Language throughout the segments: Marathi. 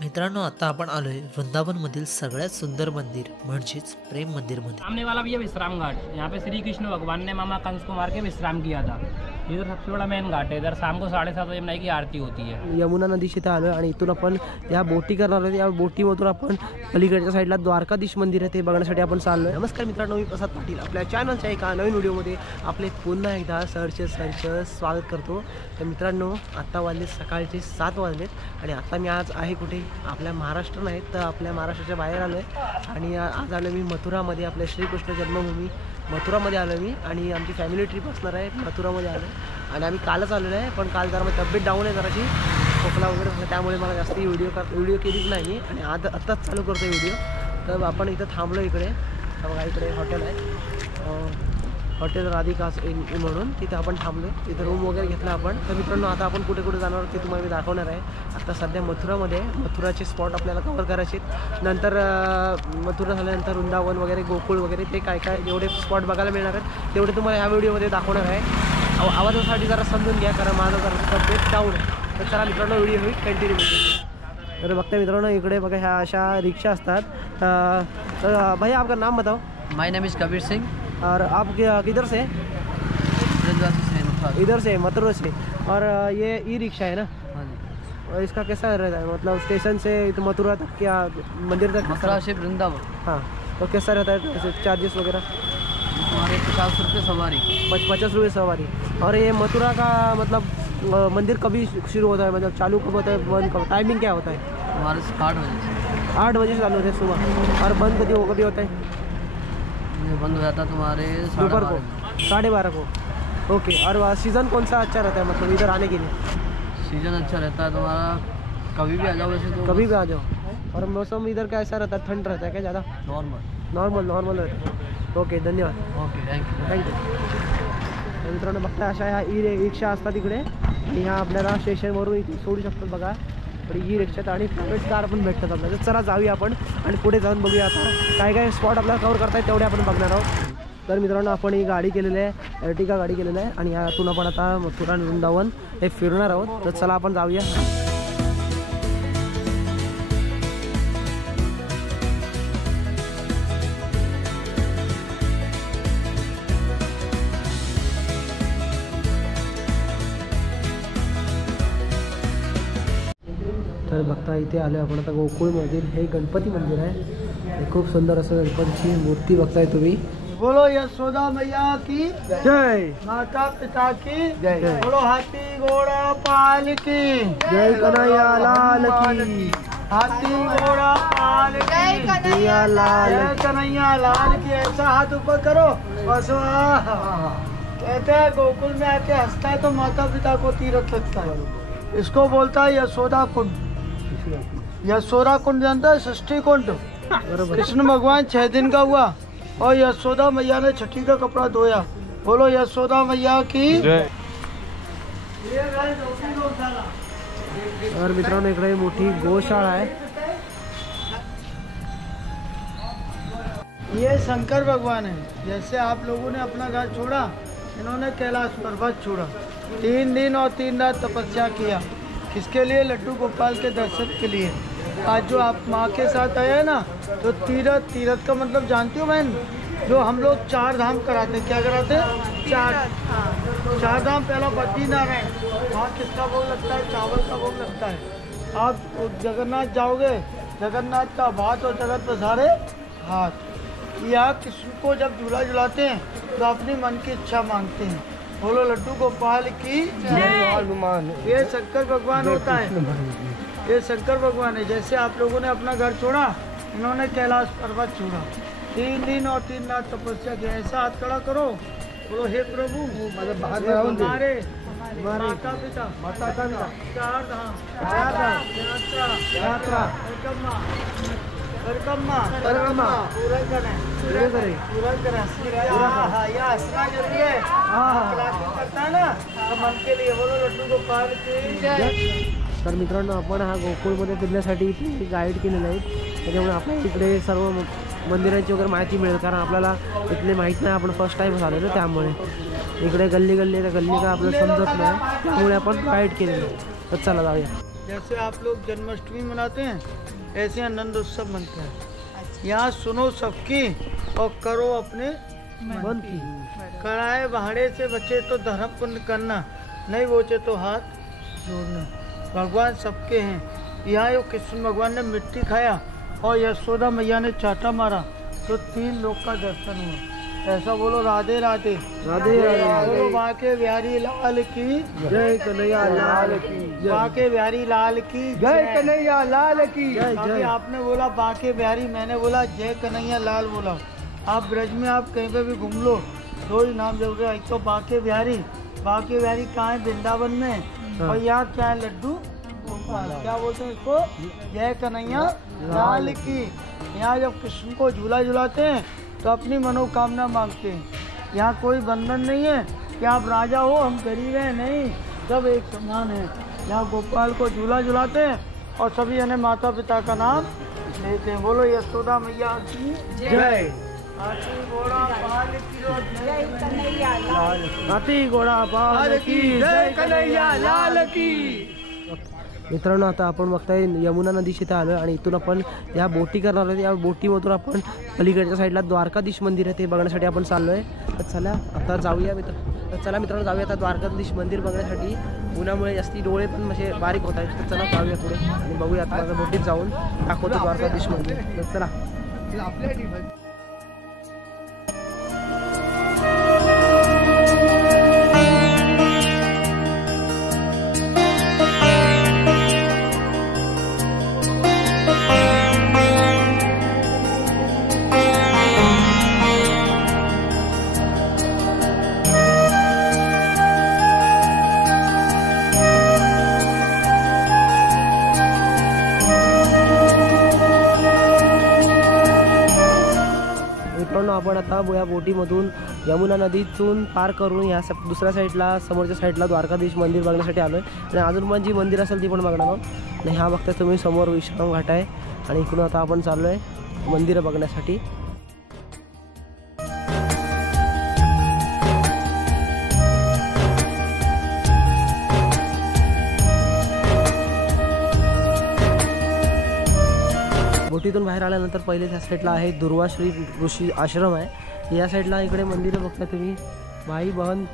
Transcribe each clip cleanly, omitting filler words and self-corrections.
मित्रांनो, आता आपण आलोय वृंदावन मधील सगळ्यात सुंदर मंदिर म्हणजेच प्रेम मंदिर मध्ये। सामने वाला भी है विश्राम घाट। यहाँ पे श्री कृष्ण भगवान ने मामा कंस को मार के विश्राम किया था। इधर सबसे बड़ा मेन घाट है। इधर शाम को 7:30 बजे यमुना की आरती होती है। यमुना नदीशी इथे आलोय आणि इथून आपण या बोटी करणार आहोत। या बोटीमधून आपण पलीकडच्या साईडला द्वारकाधीश मंदिर आहे ते बघण्यासाठी आपण चाललोय। नमस्कार मित्रांनो, मी प्रसाद पाटील आपल्या चॅनलच्या एका नवीन व्हिडिओमध्ये आपले पुन्हा एकदा सरचे स्वागत करतो। तर मित्रांनो, आता वाजले सकाळचे 7 वाजलेत आणि आता मी आज आहे कुठे? आपल्या महाराष्ट्र नाही तर आपल्या महाराष्ट्राच्या बाहेर आलोय आणि आज आलो मी मथुरामध्ये, आपल्या श्रीकृष्ण जन्मभूमी मथुरामध्ये आलो मी आणि आमची फॅमिली ट्रिप असणार आहे। मथुरामध्ये आलो आणि आम्ही कालच आलेलो आहे, पण काल जरा माझी तब्येत डाऊन आहे, जराशी खोकला वगैरे होता, त्यामुळे मला जास्त व्हिडिओ केलीच नाही आणि आत्ताच चालू करतो व्हिडिओ। तर आपण इथं थांबलो, इकडे बघा इकडे हॉटेल आहे, हॉटेल राधिका म्हणून, तिथे आपण थांबलो, तिथे रूम वगैरे घेतला आपण। तर मित्रांनो, आता आपण कुठे कुठे जाणार ते तुम्हाला मी दाखवणार आहे। आता सध्या मथुरामध्ये मथुराचे स्पॉट आपल्याला कव्हर करायचे, नंतर मथुरा झाल्यानंतर वृंदावन वगैरे गोकुळ वगैरे ते काय काय जेवढे स्पॉट बघायला मिळणार आहेत तेवढे तुम्हाला ह्या व्हिडिओमध्ये दाखवणार आहे। आवाजासाठी जरा समजून घ्या, कारण माझं जरा तब्येत डाऊन आहे। तर चला मित्रांनो, व्हिडिओ होईल कंटिन्यू। तर बघता मित्रांनो, इकडे बघा ह्या अशा रिक्षा असतात। तर भैया आपका नाम बताओ। माय नेम इज़ कबीर सिंह और आप किधर से? इधर से, मथुरा से। और ये ई रिक्शा है ना? हाँ जी। और इसका कैसा रहता है, मतलब स्टेशन से मथुरा तक क्या मंदिर तक? मथुरा से वृंदावन। हाँ, तो कैसा रहता है चार्जेस वगैरह? हमारे 50 रुपये सवारी। 50 रुपये सवारी। और ये मथुरा का मतलब मंदिर कभी शुरू होता है, मतलब चालू कब होता है, बंद कब, टाइमिंग क्या होता है? हमारे 8 बजे से। 8 बजे से चालू होता है सुबह, और बंद कभी होता है? ये बंद हो जाता है तुम्हारे दोपहर को 12:30 को। ओके। और सीज़न कौन सा अच्छा रहता है मतलब इधर आने के लिए? सीजन अच्छा रहता है तुम्हारा, कभी भी आ जाओ वैसे तो। कभी भी आ जाओ। और मौसम इधर का ऐसा रहता है, ठंड रहता है क्या ज़्यादा? नॉर्मल रहता है। ओके, धन्यवाद। Okay, thank you. मित्रांनो, बघता अशा ह्या ई रिक्षा असतात इकडे आणि ह्या आपल्याला स्टेशनवरून इथे सोडू शकतात बघा। पण ई रिक्षात आणि प्रायव्हेट कार पण भेटतात आपल्याला। तर चला जाऊया आपण आणि पुढे जाऊन बघूया आता काय काय स्पॉट आपल्याला कव्हर करता येईल तेवढे आपण बघणार आहोत। तर मित्रांनो, आपण ही गाडी केलेली आहे, अर्टिगा गाडी केलेली आहे आणि यातून आपण आता मथुरा वृंदावन हे फिरणार आहोत। तर चला आपण जाऊया। तर बघता इथे आलो आपण आता गोकुळ मंदिर, हे गणपती मंदिर आहे। हे खूप सुंदर असं गणपतीची मूर्ती बघताय तुम्ही। बोलो यशोदा मैया की जय, माता पिता की जय, बोलो हाथी घोड़ा पाल की जय, कन्हैया लाल की, हाथी घोड़ा पाल की कन्हैया लाल, कन्हैया लाल की। ऐसा हाथ ऊपर करो बस। कहते हैं गोकुल में आके हंसता है तो माता पिता को तीरथ लगता है। इसको बोलता है यशोदा कुंड। यशोदा कुंड जानता है? षष्ठी कुंड। कृष्ण भगवान 6 दिन का हुआ और यशोदा मैया ने छठी का कपड़ा धोया। बोलो यशोदा मैया की जय। और मित्रांनो, इकडे मोठी गोशाळा आहे। ये शंकर भगवान है। जैसे आप लोगों ने अपना घर छोड़ा, इन्होंने कैलाश पर्वत छोड़ा। 3 दिन और 3 रात तपस्या किया। किसके लिए? लड्डू गोपाल के दर्शन के लिए। आज जो आप माँ के साथ आए हैं ना, तो तीरथ का मतलब जानती हो बहन? जो हम लोग 4 धाम कराते हैं। क्या कराते हैं? 4 धाम। पहला बद्रीनारायण, वहाँ किसका भोग लगता है? चावल का भोग लगता है। आप जगन्नाथ जाओगे, जगन्नाथ का भात और जगत पसारे हाथ। यहाँ कृष्ण को जब झूला झुलाते हैं तो अपनी मन की इच्छा मांगते हैं। बोलो लड्डू गोपाल की जय। ये शंकर भगवान होता है, ये शंकर भगवान है। जैसे आप लोगों ने अपना घर छोड़ा, इन्होंने कैलाश पर्वत छोड़ा। 3 दिन और 3 रात तपस्या की। ऐसा हाथ खड़ा करो, बोलो हे प्रभु हमारे माता पिता 4 धाम यात्रा परिक्रमा पूरा करें। यह हंसना जरूरी है। करता है ना तो मन के लिए। बोलो लड्डू गोपाल की जय। तर मित्रांनो, आपण हा गोकुळमध्ये फिरण्यासाठी इथे गाईड केलेलं आहे, त्याच्यामुळे आपल्याला इकडे सर्व मंदिरांची वगैरे माहिती मिळेल, कारण आपल्याला इथले माहीत नाही, आपण फर्स्ट टाईम झालेलो त्यामुळे इकडे गल्ली गल्ली का आपल्याला समजत नाही, त्यामुळे आपण गाईड केलेलं आहे। तर चला जाऊया। जैसे आप लोग जन्माष्टमी मनाते हैं ऐसे आनंद उत्सव मनता है। यहाँ सुनो सबकी और करो अपने मन की। कराए भाड़े से बचे तो धर्म पुण्य करना, नहीं बचे तो हाथ जोड़ना। भगवान सबके हैं। यहाँ यो कृष्ण भगवान ने मिट्टी खाया और यशोदा मैया ने चाटा मारा तो 3 लोग का दर्शन हुआ। ऐसा बोलो राधे राधे। राधे राधे। बोलो बाके बिहारी लाल की जय कन्हैया लाल की जय। बाके बिहारी लाल की जय कन्हैया लाल की जय अभी जय। आपने बोला बाके बिहारी, मैंने बोला जय कन्हैया लाल बोला। आप ब्रज में आप कहीं पे भी घूम लो 2 ही नाम जरूर है, एक तो बाके बिहारी। बाके बिहारी कहाँ है? वृंदावन में। और यहाँ क्या है? लड्डू गोपाल। क्या बोलते हैं इसको? जय कन्हैया लाल की। यहाँ जब कृष्ण को झूला झुलाते हैं तो अपनी मनोकामना मांगते हैं। यहाँ कोई बंधन नहीं है कि आप राजा हो हम गरीब हैं, नहीं, सब एक समान है। यहाँ गोपाल को झूला झुलाते हैं और सभी यानी माता पिता का नाम लेते हैं। बोलो यशोदा मैया की जय। हाथी घोड़ा पाल की जय कन्हैया लाल। हाथी घोडा पाल की जय कन्हैया लाल की। मित्रांनो आता आपण बघताय यमुना नदीशी इथे आलोय आणि इथून आपण या बोटी करणार आहोत। या बोटीमधून आपण पलीकडच्या साईडला द्वारकाधीश मंदिर आहे ते बघण्यासाठी आपण चाललोय। तर चला आता जाऊया मित्रांनो जाऊया आता द्वारकाधीश मंदिर बघण्यासाठी। उन्हामुळे जास्ती डोळे पण म्हणजे बारीक होत आहेत। तर चला जाऊया पुढे आणि बघूया आता माझ्या बोटीत जाऊन दाखवतो द्वारकाधीश मंदिर। तर चला। आपण आता या बोटीमधून यमुना नदीतून पार करून या दुसऱ्या साईडला समोरच्या साईडला द्वारकाधीश मंदिर बघण्यासाठी आलोय आणि अजून पण जी मंदिर असेल ती पण बघणार आहोत। आणि हा बघताय तुम्ही समोर विश्राम घाट आहे आणि इकडून आता आपण चाललोय मंदिर बघण्यासाठी। बोटीतून बाहेर आल्यानंतर पहिले त्या साईडला आहे दुर्वाश्री ऋषी आश्रम आहे। या साईडला इकडे मंदिर बघता तुम्ही भाई बहन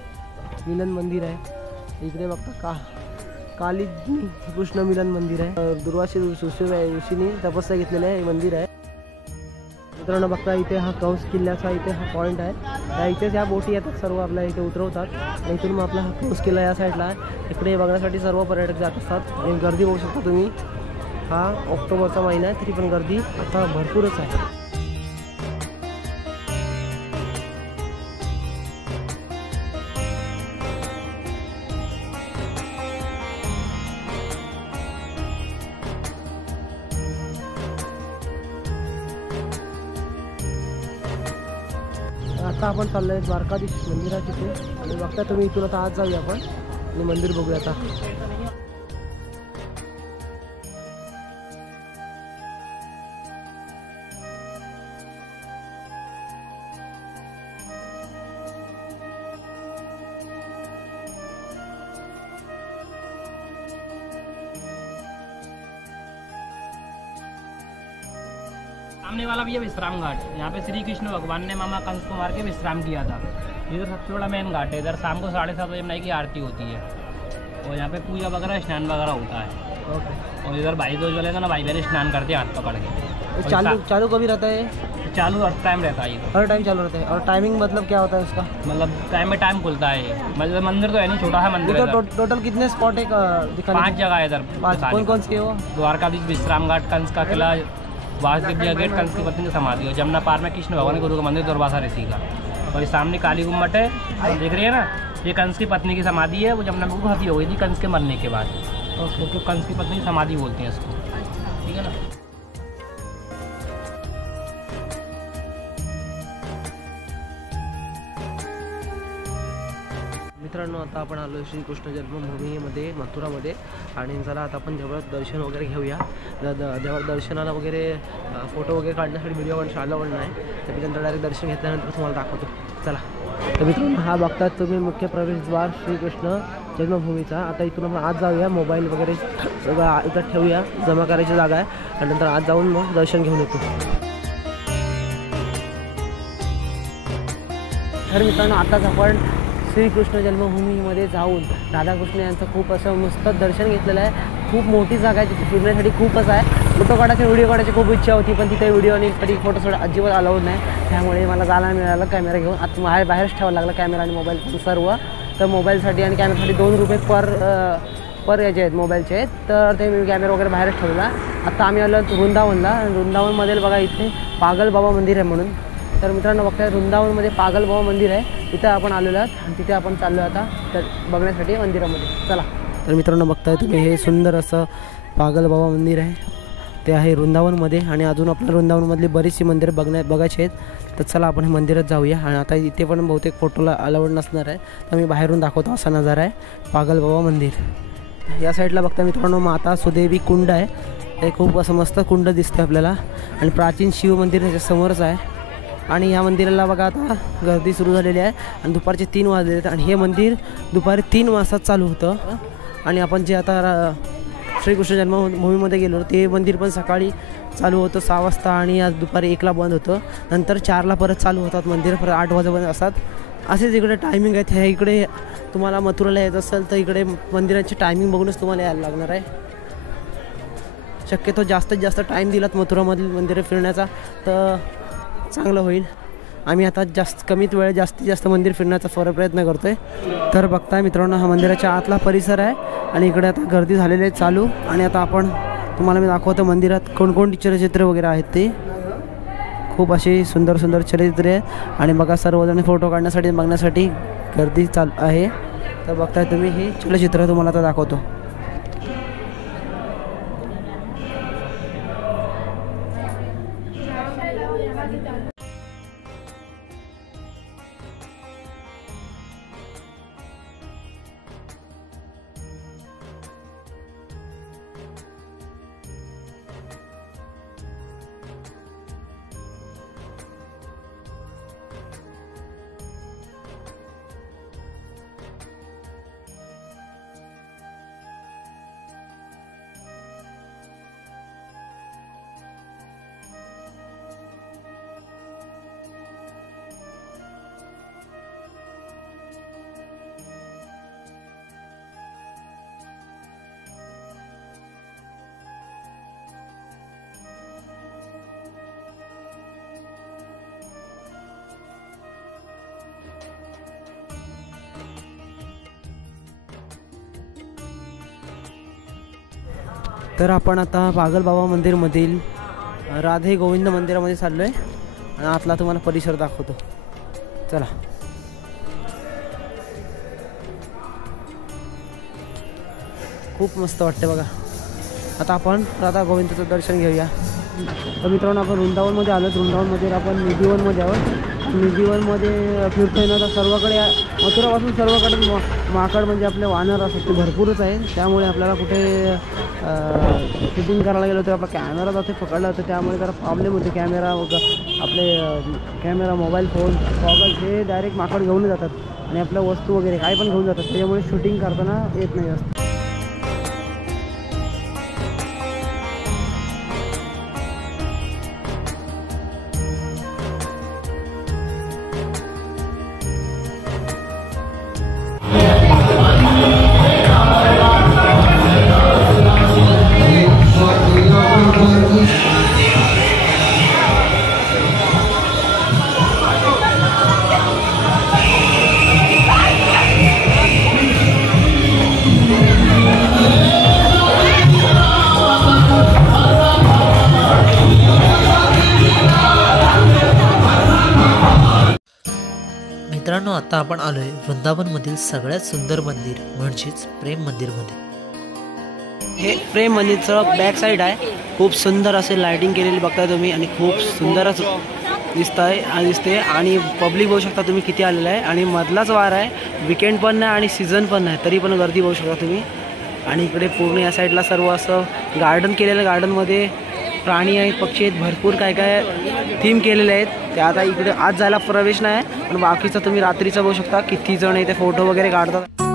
मिलन मंदिर आहे। इकडे बघता काली कृष्ण मिलन मंदिर आहे। दुर्वाश्री ऋषीने तपस्या घेतलेलं आहे मंदिर आहे। मित्रांनो बघता इथे हा कंस किल्ल्याचा इथे हा पॉईंट आहे। त्या इथेच ह्या बोटी येतात सर्व आपल्या इथे उतरवतात आणि इथून मग आपला हा कंस किल्ला या साईडला आहे। इकडे बघण्यासाठी सर्व पर्यटक जात असतात आणि गर्दी बघू शकता तुम्ही। हा ऑक्टोबरचा महिना आहे तरी पण गर्दी आता भरपूरच आहे। आता आपण चाललोय द्वारकाधीश मंदिरात तिथे आणि बघता तुम्ही इथून आता आज जाऊया आपण आणि मंदिर बघूया आता। सामने वाला भी है विश्राम घाट। यहाँ पे श्री कृष्ण भगवान ने मामा कंस को मार के विश्राम किया था। इधर सबसे बड़ा मेन घाट है। इधर शाम को 7:30 बजे नाई की आरती होती है और यहाँ पे पूजा वगैरह स्नान वगैरह होता है। और इधर भाई जो जलेगा ना, भाई बहन स्नान करते हैं हाथ पकड़ के। चालू कभी रहता है? चालू हर टाइम रहता है, हर टाइम चालू रहता है। और टाइमिंग मतलब क्या होता है उसका? मतलब टाइम में टाइम खुलता है। मतलब मंदिर तो है नहीं, छोटा है मंदिर। तो टोटल कितने स्पॉट है? 5 जगह है इधर। कौन कौन सी है वो? द्वारकाधीश, विश्राम घाट, कंस का किला, वासुदेव गेट, कंस की पत्नी की समाधि और जमुना पार में कृष्ण भगवान गुरु का मंदिर दुर्वासा ऋषि का। और इस सामने काली गुम्मट है, देख रही है ना, ये कंस की पत्नी की समाधि है। वो जमुना में हत्या हो गई थी कंस के मरने के बाद, क्योंकि कंस की पत्नी की समाधि बोलती है इसको, ठीक है ना। मित्रांनो आता आपण आलो श्रीकृष्ण जन्मभूमीमध्ये मथुरामध्ये आणि चला आता आपण देवळात दर्शन वगैरे घेऊया। देवळात दर्शनाला वगैरे फोटो वगैरे काढण्यासाठी व्हिडिओ पण चालला पण नाही, तर मी नंतर डायरेक्ट दर्शन घेतल्यानंतर तुम्हाला दाखवतो। चला तर मित्रांनो हा बघतात तुम्ही मुख्य प्रवेशद्वार श्रीकृष्ण जन्मभूमीचा. आता इथून आपण आत जाऊया, मोबाईल वगैरे सगळं इथं ठेवूया, जमा करायची जागा आहे आणि नंतर आत जाऊन मग दर्शन घेऊन येतो. तर मित्रांनो आताच आपण श्रीकृष्ण जन्मभूमीमध्ये जाऊन राधाकृष्ण यांचं खूप असं मस्त दर्शन घेतलेलं आहे. खूप मोठी जागा आहे, तिथे फिरण्यासाठी खूपच आहे. फोटो काढायचे, व्हिडिओ काढायची खूप इच्छा होती, पण तिथे व्हिडिओ आणि कधी फोटो सोडा अजिबात अलाउड नाही. त्यामुळे मला जायला मिळालं कॅमेरा घेऊन. आता बाहेरच ठेवायला लागला कॅमेरा आणि मोबाईल सर्व. तर मोबाईलसाठी आणि कॅमेरासाठी 2 रुपये पर याचे आहेत मोबाईलचे आहेत, तर ते मी कॅमेरा वगैरे बाहेरच ठेवला. आता आम्ही आलो वृंदावनला. वृंदावनमध्ये बघा इथे पागल बाबा मंदिर आहे म्हणून. तर मित्रांनो बघताय वृंदावनमध्ये पागल बाबा मंदिर आहे, तिथं आपण आलेलो आहोत आणि तिथे आपण चाललो आता तर बघण्यासाठी मंदिरामध्ये. चला. तर मित्रांनो बघताय तुम्ही हे सुंदर असं पागल बाबा मंदिर आहे, ते आहे वृंदावनमध्ये. आणि अजून आपल्या वृंदावनमधली बरीचशी मंदिरं बघायची आहेत. तर चला आपण हे मंदिरात जाऊया. आणि आता इथे पण बहुतेक फोटोला अलाउड नसणार आहे, तर मी बाहेरून दाखवतो. असा नजारा आहे पागल बाबा मंदिर. या साईडला बघता मित्रांनो माता सुदेवी कुंड आहे, ते खूप असं मस्त कुंड दिसते आपल्याला. आणि प्राचीन शिव मंदिर त्याच्या समोरच आहे. आणि या मंदिराला बघा आता गर्दी सुरू झालेली आहे आणि दुपारचे 3 वाजले आहेत. आणि हे मंदिर दुपारी 3 वाजता चालू होतं. आणि आपण जे आता श्रीकृष्ण जन्मभूमीमध्ये गेलो ते मंदिर पण सकाळी चालू होतं 6 वाजता आणि आज दुपारी 1ला बंद होतं. नंतर 4ला परत चालू होतात मंदिर, परत 8 वाजेपर्यंत असतात. असेच इकडे टायमिंग आहेत. ह्या इकडे तुम्हाला मथुराला यायचं असेल तर इकडे मंदिराची टायमिंग बघूनच तुम्हाला यायला लागणार आहे. शक्यतो जास्तीत जास्त टाईम दिलात मथुरामधील मंदिरं फिरण्याचा तर चांगलं होईल. आम्ही आता कमीत वेळ जास्तीत जास्त मंदिर फिरण्याचा प्रयत्न करतो आहे. तर बघताय मित्रांनो हा मंदिराच्या आतला परिसर आहे आणि इकडे आता गर्दी झालेली आहे चालू. आणि आता आपण तुम्हाला मी दाखवतो मंदिरात कोणकोणती चलचित्र वगैरे आहेत. ते खूप सुंदर सुंदर चलचित्रे आहेत. आणि बघा सर्वजण फोटो काढण्यासाठी बघण्यासाठी गर्दी चालू आहे. तर बघताय तुम्ही हे चलचित्र तुम्हाला आता दाखवतो. तर आपण आता पागल बाबा मंदिरमधील राधे गोविंद मंदिरामध्ये चाललो आहे आणि आतला तुम्हाला परिसर दाखवतो. चला. खूप मस्त वाटते बघा. आता आपण राधा गोविंदाचं दर्शन घेऊया. तर मित्रांनो आपण वृंदावनमध्ये आलो. वृंदावनमध्ये आपण निधीवनमध्ये आहोत. निधीवनमध्ये फिरतोय ना तर सर्वकडे मथुरापासून सर्वकडे माकड म्हणजे आपले वानर असतात ते भरपूरच आहे. त्यामुळे आपल्याला कुठे शूटिंग करायला गेलो तर आपला कॅमेरा जाते पकडला होता, त्यामुळे जरा प्रॉब्लेम होते. कॅमेरा मोबाईल फोन गॉगल्स हे डायरेक्ट माकड घेऊन जातात आणि आपल्या वस्तू वगैरे काय पण घेऊन जातात, त्यामुळे शूटिंग करताना येत नाही जास्त. मित्रांनो आता आपण आलोय वृंदावनमधील सगळ्यात सुंदर मंदिर म्हणजेच प्रेम मंदिरमध्ये. हे प्रेम मंदिरचं बॅक साईड आहे. खूप सुंदर असे लाइटिंग केलेली बघताय तुम्ही आणि खूप सुंदरच दिसते आणि पब्लिक बघू शकता तुम्ही किती आलेलं आहे. आणि मधलाच वार आहे, विकेंड पण नाही आणि सीझन पण नाही, तरी पण गर्दी बघू शकता तुम्ही. आणि इकडे पूर्ण या साईडला सर्व असं गार्डन केलेलं, गार्डनमध्ये प्राणी आहेत, पक्षी आहेत, भरपूर काय काय थीम केलेले आहेत. ते आता इकडे आत जायला प्रवेश नाही, पण बाकीचं तुम्ही रात्रीचं बघू शकता किती जण इथे फोटो वगैरे काढतात.